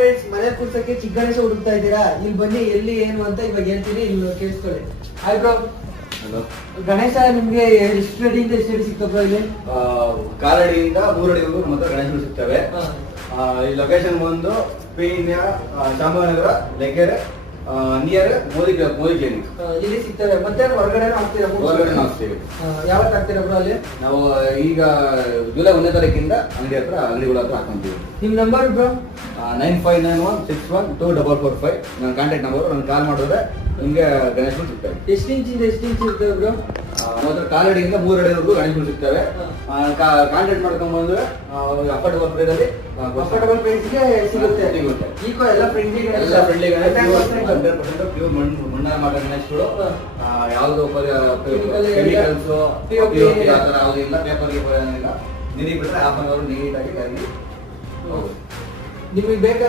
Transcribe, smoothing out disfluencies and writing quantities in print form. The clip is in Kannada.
ಫ್ರೆಂಡ್ಸ್, ಮನೆ ಕೂರ್ಸಕ್ಕೆ ಚಿಕ್ಕ ಗಣೇಶ ಹುಡುಕ್ತಾ ಇದ್ದೀರಾ? ಇಲ್ಲಿ ಬನ್ನಿ, ಎಲ್ಲಿ ಏನು ಅಂತ ಇವಾಗ ಹೇಳ್ತೀನಿ, ಇಲ್ಲಿ ಕೇಳಿಸ್ಕೊಳ್ಳಿ. Hi bro. ಹಲೋ. ಗಣೇಶ ನಿಮ್ಗೆ ಎಷ್ಟು ಅಡಿಯಿಂದ ಎಷ್ಟು ಅಡಿ ಸಿಗ್ತದೆ ಬ್ರೋ? ಇಲ್ಲಿ 4 ಅಡಿಯಿಂದ 3 ಅಡಿವರೆಗೂ ನಮ್ಮ ಹತ್ರ ಗಣೇಶಗಳು ಸಿಗ್ತವೆ. ಈ ಲೊಕೇಶನ್ ಬಂದು ಪೀಣ್ಯ, ಚಾಮರಾಜನಗರ, ಲೆಗ್ಗೆರೆ, ನಿಯರ್ ಮೋದಿ ಕ್ಲಿನಿಕ್ ಇಲ್ಲಿ ಸಿಗ್ತವೆ. ಮತ್ತೆ ಹೊರಗಡೆ ಹಾಕ್ತೀರಾ? ಹೊರಗಡೆ ಹಾಕ್ತೀವಿ. ಯಾವತ್ತು ಹಾಕ್ತೀರಾ ಬ್ರೋ ಅಲ್ಲಿ? ನಾವು ಈಗ ಜುಲೈ 1ನೇ ತಾರೀಕಿಂದ ಅಂಗಡಿಗಳ ಹತ್ರ ಹಾಕೊಂತೀವಿ. ನಿಮ್ ನಂಬರ್ ಬ್ರೋ? 9591612445 ನನ್ನ ಕಾಂಟ್ಯಾಕ್ಟ್ ನಂಬರ್. ನಾನು ಕಾಲ್ ಮಾಡಿದ್ರೆ ನಿಮಗೆ ಗಣೇಶಗಳು ಸಿಗ್ತವೆ. ಎಷ್ಟು ಇಂಚಿಂದ ಎಷ್ಟು ಇಂಚ್ ಇರ್ತವೆ ಬ್ರೋ? ಮಾತ್ರ 4 ಅಡಿಯಿಂದ 3 ಅಡಿವರೆಗೂ ಗಣೇಶಗಳು ಸಿಗ್ತವೆ. ಕಾಂಟ್ಯಾಕ್ಟ್ ಮಾಡ್ಕೊಂಡ್ ಬಂದ್ರೆ ಅಫೋರ್ಡಬಲ್ ಪ್ರೈಸ್ ಅಲ್ಲಿ ಗೆ ಸಿಗುತ್ತೆ. ಈಗ ಎಲ್ಲ ಫ್ರೆಂಡ್ಲಿ ಪ್ಯೂರ್ ಮಣ್ಣಾರ ಮಾಡೋ ಗಣೇಶಗಳು. ಯಾವ್ದು ಕೆಮಿಕಲ್ಸ್ ಆತರ ಯಾವ್ದು ಇಲ್ಲ, ಪೇಪರ್ ಇಲ್ಲ. ನೀರಿಗೆ ಬಿಟ್ಟರೆ 1/2 ಅವರ್ ನೀಟಾಗಿ ಕರಗಿ ನಿಮಗೆ ಬೇಕಾದ